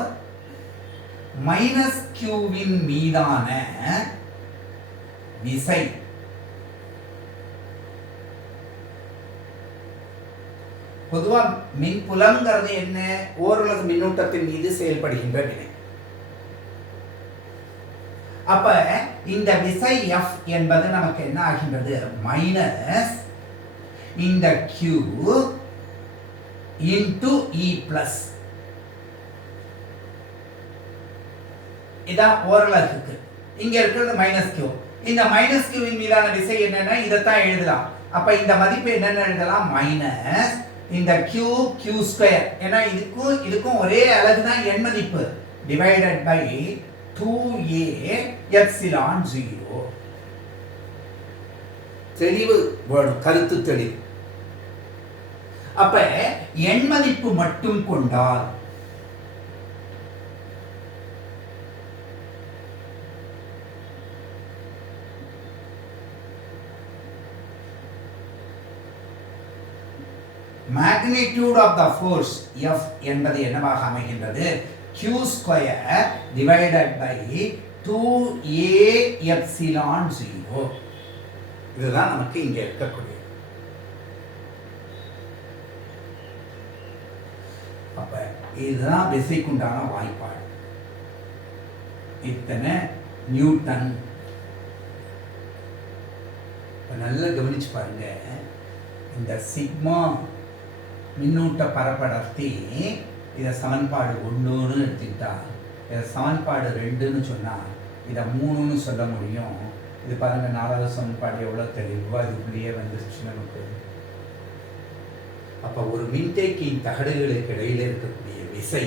மைனஸ் கியூவின் மீதான விசை பொதுவா மின்புலம்ங்கிறது என்ன? ஓரளவு மின்னூட்டத்தின் மீது செயல்படுகின்ற வினை. அப்ப இந்த விசை F என்பது நமக்கு என்ன ஆகின்றது? மைனஸ் இந்த Q இன்டு E பிளஸ். இதான் ஓரளவுக்கு. இங்க இருக்கிறது மைனஸ் Q. இந்த மைனஸ் Qவின் மீதான விசை என்னன்னா இதைத்தான் எழுதலாம். அப்ப இந்த மதிப்பு என்னன்னு எழுதலாம்? மைனஸ் இந்த Q ஸ்கொயர், ஏன்னா இதுக்கும் ஒரே அலகு தான் எண் மதிப்பு, டிவைடட் பை 2a எப்சிலான் 0. தெளிவு வேணும், கருத்து தெளிவு. அப்ப எண் மதிப்பு மட்டும் கொண்டால் magnitude of the force F என்பது என்னவாக அமைகின்றது? Q square divided by 2a epsilon 0. இதுதான் நமக்கு இங்க இருக்கக்கூடிய. அப்ப இதுதான் விசைக்குண்டான வாய்ப்பாடு. இத்தனை நியூட்டன். நல்லா கவனிச்சு பாருங்க. இந்த சிக்மா மின்னூட்ட பரப்படர்த்தி இதை சமன்பாடு 1ன்னு எடுத்துக்கிட்டா, இதை சமன்பாடு 2ன்னு சொன்னால் இதை 3ன்னு சொல்ல முடியும். இது பாருங்க, 4வது சமன்பாடு எவ்வளோ தெளிவாக இதுக்குள்ளேயே வந்துருச்சு நமக்கு. அப்போ ஒரு மின்தேக்கியின் தகடுகளுக்கு இடையில இருக்கக்கூடிய விசை,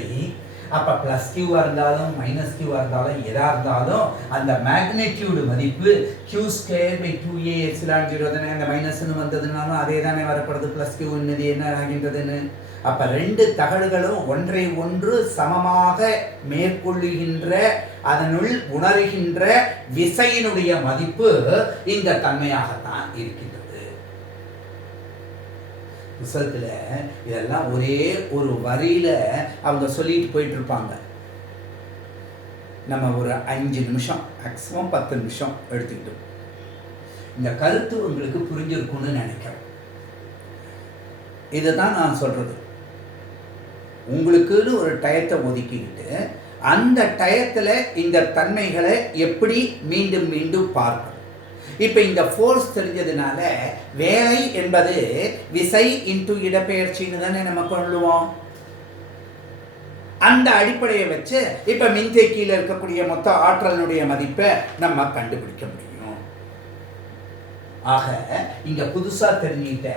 அப்போ ப்ளஸ் கியூவாக இருந்தாலும் மைனஸ் கியூவாக இருந்தாலும் எதாக இருந்தாலும் அந்த மேக்னிடியூடு மதிப்பு Q square by 2a epsilon 0 தானே. அந்த மைனஸ்ன்னு வந்ததுனாலும் அதே தானே வரப்படுது, ப்ளஸ் கியூ என்னது என்ன ஆகின்றதுன்னு. அப்போ ரெண்டு தகடுகளும் ஒன்றை ஒன்று சமமாக மேற்கொள்ளுகின்ற, அதனுள் உணர்கின்ற விசையினுடைய மதிப்பு இந்த தன்மையாகத்தான் இருக்கின்றது. புத்தகத்தில் இதெல்லாம் ஒரே ஒரு வரியில அவங்க சொல்லிட்டு போயிட்டு இருப்பாங்க. நம்ம ஒரு 5 நிமிஷம், மேக்ஸிமம் 10 நிமிஷம் எடுத்துக்கிட்டோம். இந்த கருத்து உங்களுக்கு புரிஞ்சிருக்கும்னு நினைக்கிறேன். இதுதான் நான் சொல்றது. உங்களுக்குன்னு ஒரு டயத்தை ஒதுக்கிக்கிட்டு அந்த டயத்துல இந்த தன்மைகளை எப்படி மீண்டும் மீண்டும் பார்க்கணும். இப்ப இந்த ஃபோர்ஸ் தெரிஞ்சதுனால வேலை என்பது விசை இன்டு இடப்பெயர்ச்சின்னு தானே நம்ம கொள்ளுவோம். அந்த அடிப்படையை வச்சு இப்ப மின்தேக்கியில் இருக்கக்கூடிய மொத்த ஆற்றலினுடைய மதிப்பை நம்ம கண்டுபிடிக்க முடியும். ஆக இங்க புதுசா தெரிஞ்சுக்கிட்ட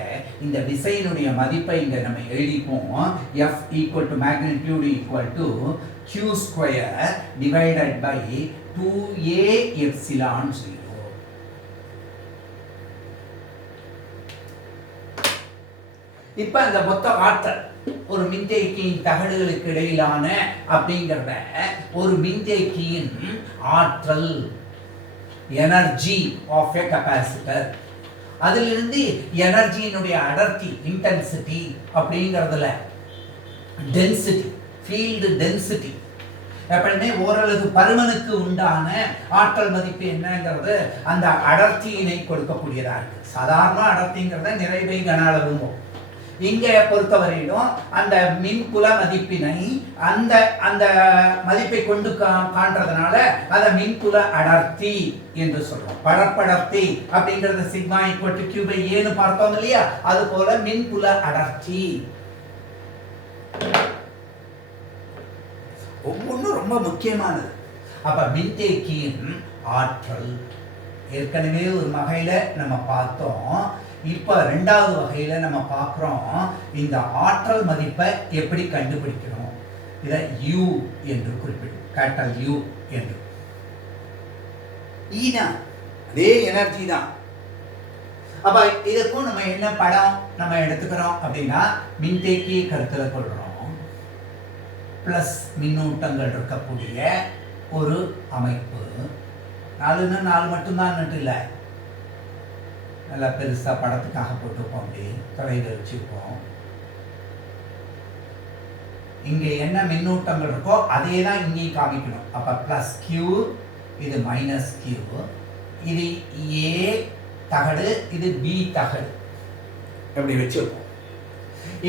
இந்த விசையினுடைய மதிப்பை இங்க நம்ம எழுதிப்போம். F equal to magnitude equal to Q square divided by 2a epsilon 0. இப்ப அந்த மொத்த ஆற்றல் ஒரு மின்தேக்கியின் தகடுகளுக்கு இடையிலான அப்படிங்கிறத ஒரு மின்தேக்கியின் ஆற்றல், எனர்ஜி ஆஃப் எ கெபாசிட்டர், அதிலிருந்து எனர்ஜியினுடைய அடர்த்தி, இன்டென்சிட்டி அப்படிங்கிறதுல டென்சிட்டி, ஃபீல்டு டென்சிட்டி, எப்பவுமே ஓரளவு பருமனுக்கு உண்டான ஆற்றல் மதிப்பு என்னங்கிறது அந்த அடர்த்தியினை கொடுக்கக்கூடியதாக இருக்கு. சாதாரண அடர்த்திங்கிறத நிறைவை கன அளவுங்க. இங்க பொறுத்தவரையிலும் அந்த மின்புல மதிப்பினை அந்த அந்த மதிப்பை கொண்டு காண்றதுனால அதை மின்புல அடர்த்தி என்று சொல்றோம். பரப்படர்த்தி அப்படிங்கிறது sigma equal to Q by ஏன்னு பார்த்தோம் இல்லையா, அது போல மின்புல அடர்த்தி. ஒவ்வொன்றும் ரொம்ப முக்கியமானது. அப்போ மின்தேக்கியின் ஆற்றல் ஏற்கனவே ஒரு வகையில் நம்ம பார்த்தோம். இப்போ ரெண்டாவது வகையில் நம்ம பார்க்குறோம் இந்த ஆற்றல் மதிப்பை எப்படி கண்டுபிடிக்கணும். இதை U என்று குறிப்பிடும், கேட்டல் U என்று. தான் அதே எனர்ஜி தான். அப்போ இதுக்கும் நம்ம என்ன படம் நம்ம எடுத்துக்கிறோம் அப்படின்னா, மின்தேக்கியை கருத்தில் கொள்கிறோம், ப்ளஸ் மின்னூட்டங்கள் இருக்கக்கூடிய ஒரு அமைப்பு. 4ன்னா 4 மட்டும்தான் இல்லை, நல்லா பெருசாக படத்துக்காக போட்டுப்போம், அப்படி தொலைவில் வச்சுப்போம். இங்கே என்ன மின்னூட்டங்கள் இருக்கோ அதே தான் இங்கேயும் காமிக்கணும். அப்போ ப்ளஸ் Q, இது மைனஸ் Q, இது A தகடு, இது B தகடு, எப்படி வச்சுருப்போம்.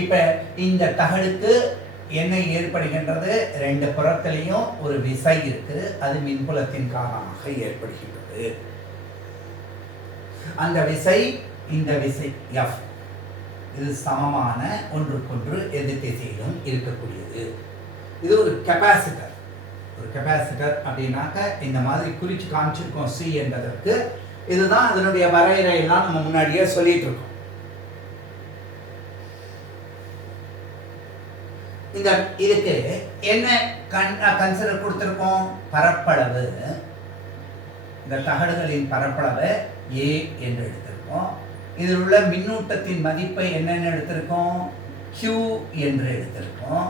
இப்போ இந்த தகடுக்கு என்ன ஏற்படுகின்றது, 2 புறத்திலையும் ஒரு விசை இருக்கு, அது மின்புலத்தின் காரணமாக ஏற்படுகின்றது. அந்த விசை இந்த விசை F, இது சமமான ஒன்றுக்கொன்று எதிர் திசையிலும் இருக்கக்கூடியது. இது ஒரு கெப்பாசிட்டர். ஒரு கெப்பாசிட்டர் அப்படின்னாக்க இந்த மாதிரி குறிச்சு காமிச்சிருக்கோம் C என்பதற்கு. இதுதான் அதனுடைய வரையறையெல்லாம் நம்ம முன்னாடியே சொல்லிட்டு இருக்கோம். இதுக்கு என்ன கன்சிடர் கொடுத்திருக்கோம், பரப்பளவு. இந்த தகடுகளின் பரப்பளவு A என்று எடுத்திருக்கோம். இதில் உள்ள மின்னூட்டத்தின் மதிப்பை என்னென்னு எடுத்திருக்கோம், Q என்று எடுத்திருக்கோம்.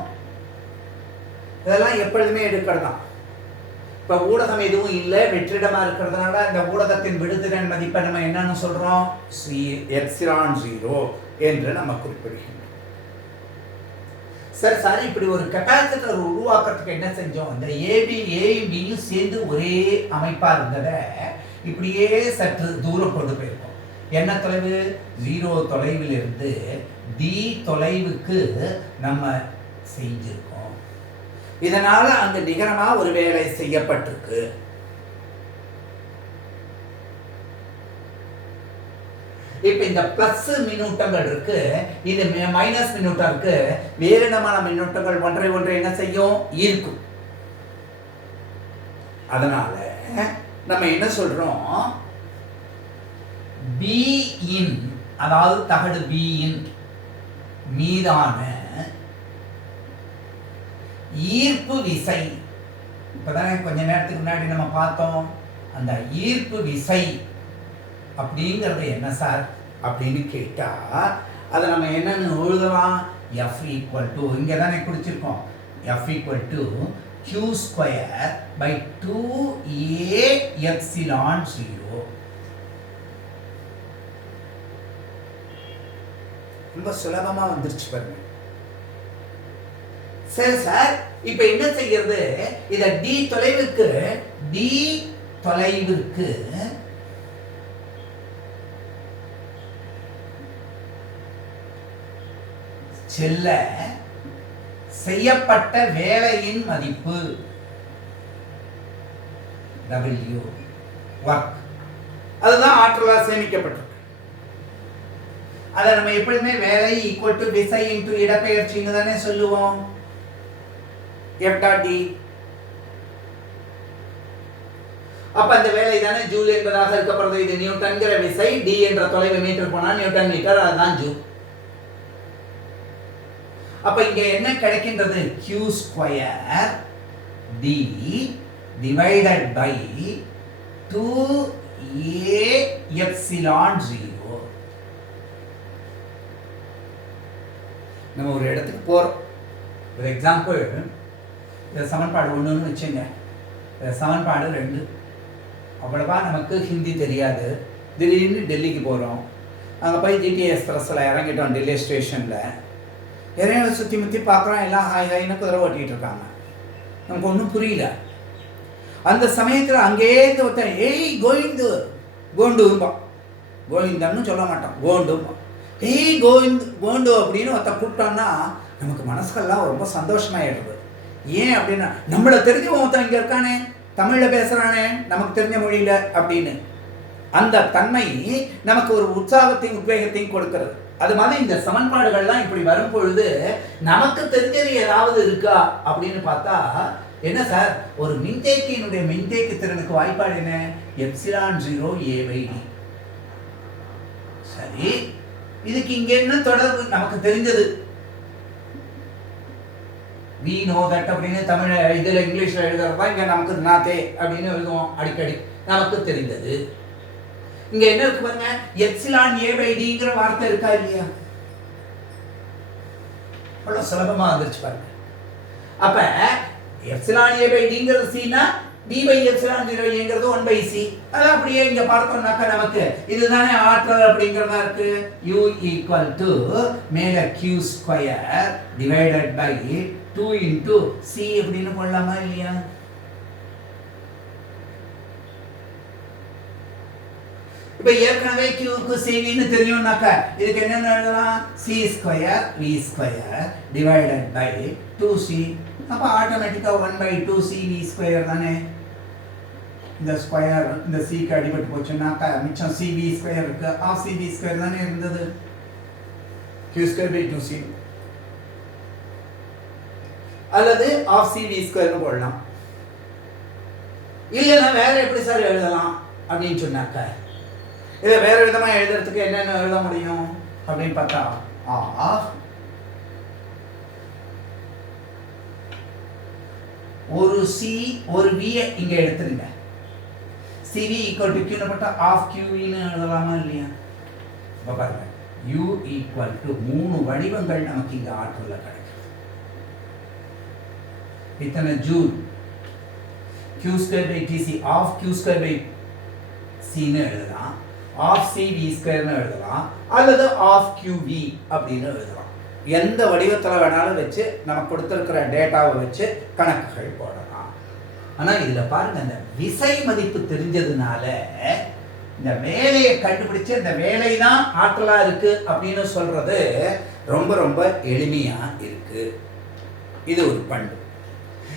இதெல்லாம் எப்பொழுதுமே எடுக்கிறது தான். இப்போ ஊடகம் எதுவும் இல்லை, வெற்றிடமாக இருக்கிறதுனால இந்த ஊடகத்தின் விடுதிறன் மதிப்பை நம்ம என்னன்னு சொல்கிறோம், ε0 என்று நம்ம குறிப்பிடுகின்றோம். சரி, இப்படி ஒரு கெப்பாசிட்டர் உருவாக்குறதுக்கு என்ன செஞ்சோம், இந்த ஏயும் பியும் சேர்ந்து ஒரே அமைப்பாக இருந்ததை இப்படியே சற்று தூரம் கொண்டு போயிருக்கோம். என்ன தொலைவு, 0 தொலைவில் இருந்து D தொலைவுக்கு நம்ம செஞ்சிருக்கோம். இதனால அங்க நிகரமா ஒரு வேலை செய்யப்பட்டிருக்கு. இப்ப இந்த பிளஸ் மின்னூட்டங்கள் இருக்கு, இது மைனஸ் மின்னூட்டம் இருக்கு, வேறு விதமான மின்னூட்டங்கள் ஒன்றை என்ன செய்யும், இருக்கும். அதனால நம்ம என்ன சொல்றோம், B இன், அதாவது தகடு B இன் மீதான ஈர்ப்பு விசை, இப்பதானே கொஞ்ச நேரத்துக்கு முன்னாடி நம்ம பார்த்தோம், அந்த ஈர்ப்பு விசை அப்படிங்கிறது என்ன சார் அப்படின்னு கேட்டா, அதை நம்ம என்னன்னு எழுதலாம், F ஈக்குவல் டு, இங்கே தானே குறிச்சிருக்கோம், F ஈக்குவல் டு Q²/2A ε0. ரொம்ப சுலபமா வந்துருச்சு பாருங்க. சரி சார், இப்ப என்ன செய்யறது, இத D தொலைவிற்கு செல்ல செய்யப்பட்ட வேலையின் மதிப்பு W ஒர்க், அதுதான் ஆற்றலா சேமிக்கப்பட்டிருக்கு. அதை நம்ம எப்பொழுதுமே வேலை ஈக்குவல் டு விசை இன்டு இடப்பெயர்ச்சின்னு தானே சொல்லுவோம், F.D. அப்ப அந்த வேலை தானே ஜூல் என்பதாக இருக்கப்படுறது. இது நியூட்டன்கிற விசை, D என்ற தொலைவு மீட்டர் போனா நியூட்டன் மீட்டர், அதுதான் ஜூல். அப்ப இங்க என்ன கிடைக்கின்றது, Q²D divided by 2A ε0. நம்ம ஒரு இடத்துக்கு போறோம், ஒரு எக்ஸாம்பிள், சமன்பாடு 1ன்னு வச்சுங்க, சமன்பாடு 2. அவ்வளவா நமக்கு ஹிந்தி தெரியாது, திடீர்னு டெல்லிக்கு போகிறோம், அங்கே போய் ஜிடிஏ எக்ஸ்பிரஸில் இறங்கிட்டோம், டெல்லி ஸ்டேஷனில் இறங்கி சுற்றி முற்றி பார்க்குறோம், எல்லாம் ஹாய்னு குதிரை ஓட்டிகிட்டு இருக்காங்க, நமக்கு ஒன்றும் புரியல. அந்த சமயத்தில் அங்கேருந்து ஒருத்தன் கோண்டும்பா, கோவிந்தம்னு சொல்ல மாட்டான், கோண்டும்பா, கோண்டு அப்படின்னு ஒருத்த கூப்பிட்டோம்னா நமக்கு மனசுக்கெல்லாம் ரொம்ப சந்தோஷமாயிடுது. ஏன் அப்படின்னா, நம்மளை தெரிஞ்சவன் ஒருத்தன் இங்கே இருக்கானே, தமிழில் பேசுகிறானே, நமக்கு தெரிஞ்ச மொழியில் அப்படின்னு அந்த தன்மை நமக்கு ஒரு உற்சாகத்தையும் உத்வேகத்தையும் கொடுக்கிறது. அது மாதிரி இந்த சமன்பாடுகள்லாம் இப்படி வரும் பொழுது நமக்கு தெரிஞ்சது ஏதாவது இருக்கா அப்படின்னு பார்த்தா என்ன சார், ஒரு மின்தேக்கியினுடைய மின்தேக்கு திறனுக்கு வாய்ப்பாடு என்ன? Epsilon 0 A/D. சரி, இதுக்கு இங்க என்ன தொடர்பு? நமக்கு தெரிஞ்சது we know that அப்படின்னு தமிழ் இதுல இங்கிலீஷ்ல எழுதுறப்ப இங்க நமக்கு நாத்தே அப்படின்னு எழுதுவோம் அடிக்கடி, நமக்கு தெரிந்தது. இங்க என்ன இருக்கு பாருங்க, எப்சிலான் A/Dங்கிற வார்த்தை இருக்கா இல்லையா? அவ்வளவு சுலபமா வந்துருச்சு பாருங்க. அப்ப எப்சிலான் A/Dங்கிறது cனா d/epsilon 0 1/c. அது அப்படியே இங்க பார்த்தோம்னாக்க நமக்கு இதுதானே ஆற்றல் அப்படிங்கறதா இருக்கு. U = மேல q² divided by 2 into c அப்படின்னு போடலாமா இல்லையா? இப்ப ஏற்கனவே q க்கு c ன்னு தெரியும்னாக்க இதுக்கு என்ன எழுதலாம்? c² v² divided by 2c. அப்ப ஆட்டோமேட்டிக்கா 1/2c v² தானே. இந்த ஸ்கொயர் இந்த c க்கு அடிபட்டு போச்சுன்னாக்க மிச்சம் cv² இருக்கு. half cv² தானே இருந்தது. q² 2c அல்லது half cv² னு போடலாம். இல்லனா வேற எப்படி சார் எழுதலாம் அப்படினு சொன்னாக்க, இத வேற விதமா எழுதுறதுக்கு என்னென்ன எழுத முடியும் அப்படினு பார்த்தா, ஒரு c ஒரு v இங்க எடுத்துருங்க. cv = q னு போட்டா half qv னு எழுதலாமா இல்லையா? இப்ப பாருங்க, u = 3 வடிவங்கள் நமக்கு இங்க ஆற்றல்ல கிடைக்கும். இத்தனை joule q² tc half q² c னு எழுதலாம், half cv² னு எழுதலாம், அல்லது half qv அப்படின்னு எழுதலாம். எந்த வடிவத்துல வேணாலும் வச்சு நமக்கு கொடுத்திருக்கிற டேட்டாவை வச்சு கணக்குகள் போடலாம். ஆனா இதுல பாருங்க, இந்த விசை மதிப்பு தெரிஞ்சதுனால இந்த வேலையை கண்டுபிடிச்சு இந்த வேலை தான் ஆற்றலா இருக்கு அப்படின்னு சொல்றது ரொம்ப ரொம்ப எளிமையா இருக்கு. இது ஒரு பண்பு.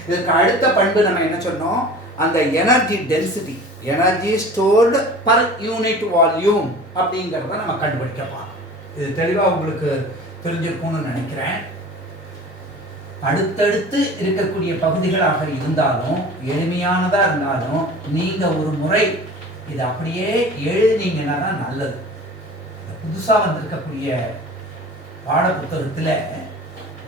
இதுக்கு அடுத்த பண்பு நம்ம என்ன சொன்னோம்? அந்த energy density, energy stored per unit volume அப்படிங்கிறத நம்ம கண்டுபிடிக்கலாம். இது தெளிவா உங்களுக்கு தெரிஞ்சிருக்கும்னு நினைக்கிறேன். அடுத்தடுத்து இருக்கக்கூடிய பகுதிகளாக இருந்தாலும் எளிமையானதா இருந்தாலும் நீங்க ஒரு முறை இதை அப்படியே எழுதினீங்கன்னா தான் நல்லது. புதுசா வந்திருக்கக்கூடிய பாட புத்தகத்துல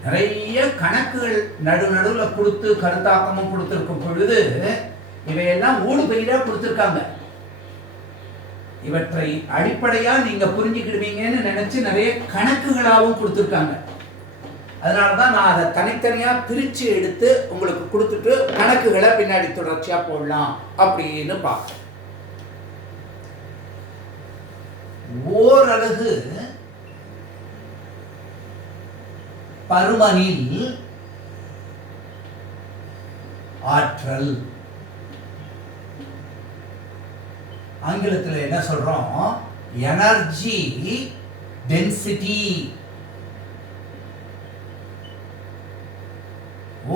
நிறைய கணக்குகள் நடுவுல கொடுத்து கருத்தாக்கமும் கொடுத்திருக்கும் பொழுது இவையெல்லாம் ஊடு பெயரா கொடுத்திருக்காங்க. இவற்றை அடிப்படையா நீங்க புரிஞ்சுக்கிடுவீங்கன்னு நினைச்சு நிறைய கணக்குகளாகவும் கொடுத்திருக்காங்க. அதனாலதான் நான் அதை தனித்தனியா பிரிச்சு எடுத்து உங்களுக்கு கொடுத்துட்டு கணக்குகளை பின்னாடி தொடர்ச்சியா போடலாம் அப்படின்னு பார்க்கிறேன். ஓரலகு பருமனில் ஆற்றல், ஆங்கிலத்தில் என்ன சொல்றோம்? Energy density.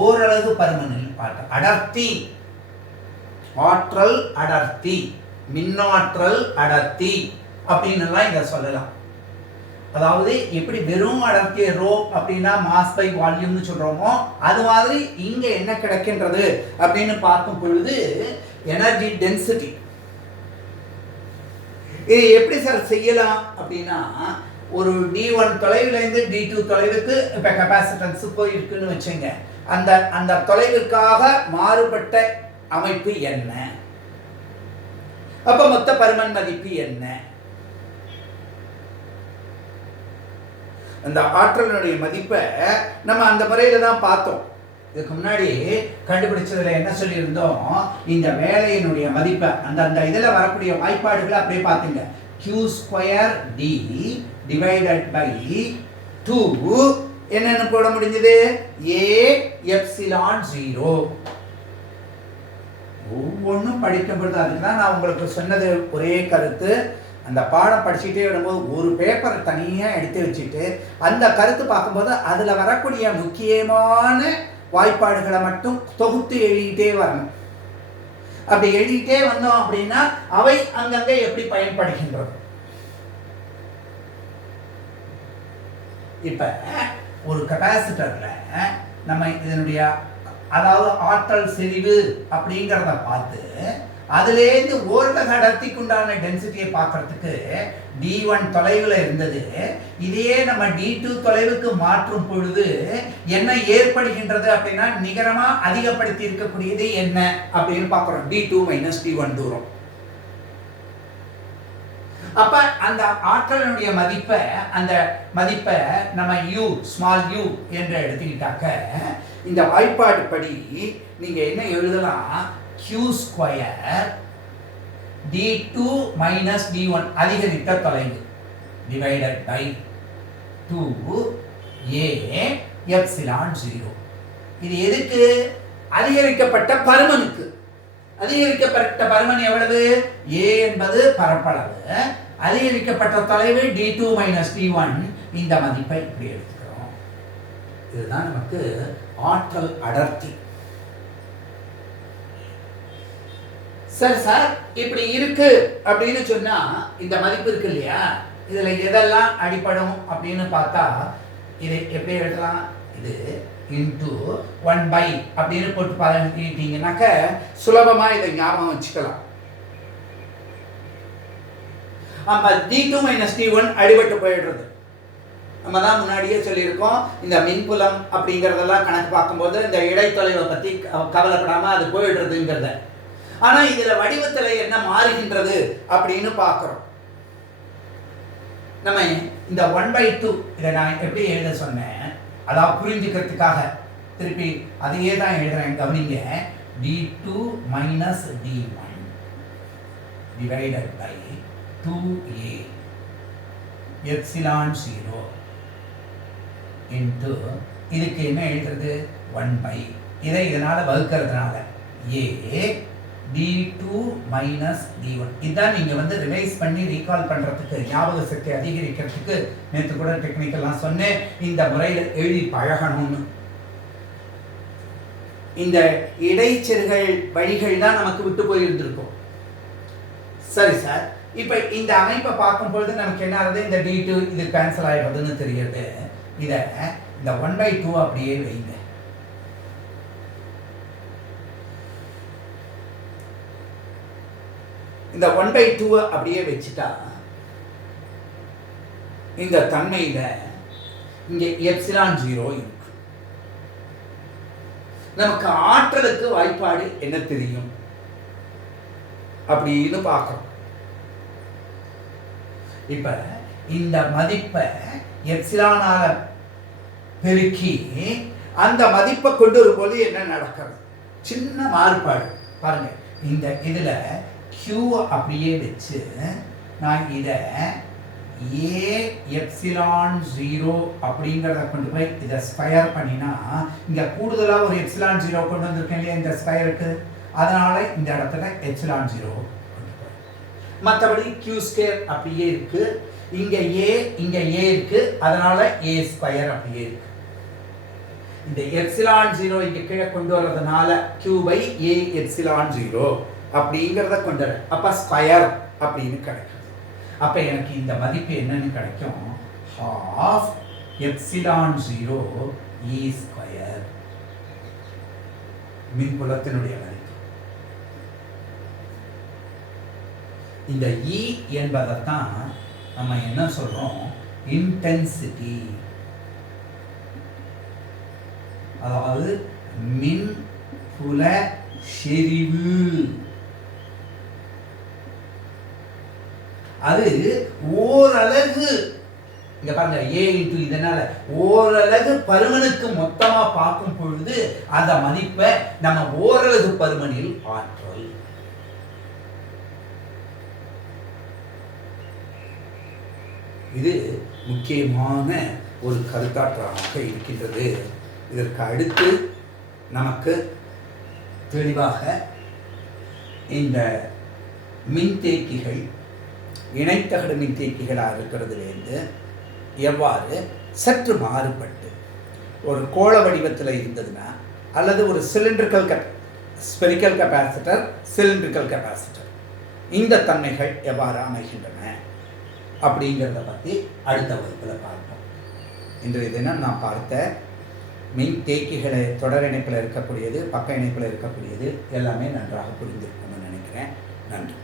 ஓரலகு பருமனில் அடர்த்தி, ஆற்றல் அடர்த்தி, மின்னாற்றல் அடர்த்தி அப்படின்னு எல்லாம் இத சொல்லலாம். அதாவது எப்படி வெறும் அடர்த்தி ரோ அப்படின்னா மாஸ் பை வால்யூம்னு சொல்றோமோ அது மாதிரி இங்க என்ன கிடைக்கின்றது அப்படின்னு பார்க்கும் பொழுது எனர்ஜி டென்சிட்டி. இது எப்படி சார் செய்யலாம் அப்படின்னா, ஒரு d1 தொலைவுல இருந்து d2 தொலைவுக்கு இப்ப கெபாசிட்டன்ஸ் போயிருக்குன்னு வச்சுங்க. அந்த தொலைவிற்காக மாறுபட்ட அமைப்பு என்ன, அப்ப மொத்த பருமன் மதிப்பு என்ன? அந்த ஆற்றலினுடைய மதிப்பை நம்ம அந்த முறையில தான் பார்த்தோம். இதுக்கு முன்னாடி கண்டுபிடிச்சதுல என்ன சொல்லியிருந்தோம்? இந்த வேலையினுடைய மதிப்பை அந்த இதுல வரக்கூடிய வாய்ப்பாடுகளை அப்படியே பார்த்துங்க. q² d divided by 2 என்னன்னு போட முடிஞ்சது? a/ε0. ஒவ்வொன்றும் படிக்கும்போது அதுக்கு தான் நான் உங்களுக்கு சொன்னது ஒரே கருத்து. அந்த பாடம் படிச்சுட்டே வரும்போது ஒரு பேப்பரை தனியாக எடுத்து வச்சுட்டு அந்த கருத்து பார்க்கும்போது அதில் வரக்கூடிய முக்கியமான வாய்ப்பாடுகளை மட்டும் தொகுத்து எழுதிட்டே வரணும். அப்படி எழுதிட்டே வந்தோம் அப்படின்னா அவை அங்கங்கே எப்படி பயன்படுகின்றது. இப்ப ஒரு கெபாசிட்டர்ல நம்ம இதனுடைய அதாவது ஆற்றல் செறிவு அப்படிங்கிறத பார்த்து அதுலேருந்து ஓரலகு அடர்த்திக்கு உண்டான டென்சிட்டியை பார்க்கறதுக்கு d1 தொலைவில் இருந்தது. இதையே நம்ம d2 தொலைவுக்கு மாற்றும் பொழுது என்ன ஏற்படுகின்றது அப்படின்னா நிகரமாக அதிகப்படுத்தி இருக்கக்கூடியது என்ன அப்படின்னு பார்க்குறோம். d2 மைனஸ் d1 தூரம். அப்ப அந்த ஆற்றலினுடைய மதிப்பை நம்ம u ஸ்மால் u என்று எடுத்துக்கிட்டாக்க இந்த வாய்ப்பாடு படி நீங்க என்ன எழுதலாம், q square d2 minus d1 அதிகரித்த தொலைவு டிவைடட் பை 2a எப்சிலான் 0. இது எதுக்கு? அதிகரிக்கப்பட்ட பருமனுக்கு. அதிகரிக்கப்பட்ட பருமன் எவ்வளவு? a என்பது பரப்பளவு, அதிகரிக்கப்பட்ட தொலைவு d2 மைனஸ் d1. இந்த மதிப்பை இப்படி எடுத்துக்கிறோம். இதுதான் நமக்கு ஆற்றல் அடர்த்தி. சரி சார், இப்படி இருக்கு அப்படின்னு சொன்னா இந்த மதிப்பு இருக்கு இல்லையா, இதுல எதெல்லாம் அடிப்படும் அப்படின்னு பார்த்தா இதை எப்படி எழுதலாம்? இது இன்டு 1 அப்படின்னு போட்டு பழகிட்டீங்கன்னாக்க சுலபமா இதை ஞாபகம் வச்சுக்கலாம். ஆமா, d2 மைனஸ் d1 அடிபட்டு போயிடுறது. நம்ம தான் முன்னாடியே சொல்லியிருக்கோம், இந்த மின்புலம் அப்படிங்கிறதெல்லாம் கணக்கு பார்க்கும்போது இந்த இடைத்தொலைவை பற்றி கவலைப்படாமல் அது போயிடுறதுங்கிறத. ஆனால் இதில் வடிவத்தில் என்ன மாறுகின்றது அப்படின்னு பார்க்குறோம். நம்ம இந்த 1/2 இதை நான் எப்படி எழுத சொன்னேன், அதாவது புரிஞ்சுக்கிறதுக்காக திருப்பி அதையே தான் எழுதுறேன். கவனிங்க, d2 minus d1 divided by 2a epsilon 0 into இதுக்கு என்ன எழுதுறது 1 இதை இதனால் வகுக்கிறதுனால a d2 மைனஸ் d1. இதுதான் நீங்கள் ரிவைஸ் பண்ணி ரீகால் பண்ணுறதுக்கு, ஞாபக சக்தி அதிகரிக்கிறதுக்கு நேற்று கூட டெக்னிக்கெல்லாம் சொன்னேன், இந்த முறையில் எழுதி பழகணும்னு. இந்த இடைச்செருகள் வழிகள் தான் நமக்கு விட்டு போயிருந்திருக்கும். சரி சார், இப்போ இந்த அமைப்பை பார்க்கும் பொழுது நமக்கு என்ன ஆகுது, இந்த d2 இது கேன்சல் ஆகிடுறதுன்னு தெரியுது. இதை இந்த 1/2 அப்படியே வைங்க. இந்த 1/2 அப்படியே வச்சுட்டா இந்த தன்மையில இங்க எப்சிலான் 0 இருக்கு. நமக்கு ஆற்றலுக்கு வாய்ப்பாடு என்ன தெரியும் அப்படின்னு பார்க்கணும். இப்ப இந்த மதிப்பை எப்சிலானால பெருக்கி அந்த மதிப்பை கொண்டு வரும்போது என்ன நடக்கிறது, சின்ன மாறுபாடு பாருங்க. இந்த இதுல q அப்படியே வச்சு நான் இதை a எப்சிலான் 0 அப்படிங்கிறத கொண்டு போய் இதை ஸ்கொயர் பண்ணினா இங்க கூடுதலாக ஒரு எப்சிலான் 0 கொண்டு வந்திருக்கேன் இல்லையா இந்த ஸ்கொயருக்கு, அதனால இந்த இடத்துல எப்சிலான் 0 கொண்டு போய், மற்றபடி q ஸ்கொயர் அப்படியே இருக்கு. இங்க a இருக்கு, அதனால a ஸ்கொயர் அப்படியே இருக்கு. இந்த எப்சிலான் 0 இங்க கீழே கொண்டு வர்றதுனால q/a எப்சிலான் 0 அப்படிங்கிறத கொண்டு வர, அப்ப ஸ்கொயர் அப்படின்னு கிடைக்கும். அப்ப எனக்கு இந்த மதிப்பு என்னன்னு கிடைக்கும், half எப்சிலான் 0 e ஸ்கொயர், மின்புலத்தினுடைய மதிப்பு. இந்த e என்பதைத்தான் நம்ம என்ன சொல்றோம், இன்டென்சிட்டி, அதாவது மின்புல செறிவு. அது ஓரலகு, இங்க பாருங்க a இன்டு இதனால ஓரலகு பருமனுக்கு மொத்தமா பார்க்கும் பொழுது அந்த மதிப்பை நம்ம ஓரலகு பருமனில் ஆற்றல். இது முக்கியமான ஒரு கருத்தாற்றலாக இருக்கின்றது. இதற்கு அடுத்து நமக்கு தெளிவாக இந்த மின்தேக்கிகள் இணைத்தகடு மின்தேக்கிகளாக இருக்கிறதுலேருந்து எவ்வாறு சற்று மாறுபட்டு ஒரு கோள வடிவத்தில் இருந்ததுன்னா, அல்லது ஒரு ஸ்பெரிக்கல் கெப்பாசிட்டர், சிலிண்ட்ரிக்கல் கெப்பாசிட்டர், இந்த தன்மைகள் எவ்வாறு அமைகின்றன அப்படிங்கிறத பற்றி அடுத்த வகுப்பில் பார்ப்போம். இன்றைய தினம் நான் பார்த்த மின் தேக்கிகளை தொடர் இணைப்பில் இருக்கக்கூடியது, பக்க இணைப்பில் இருக்கக்கூடியது எல்லாமே நன்றாக புரிந்திருக்கும்னு நினைக்கிறேன். நன்றி.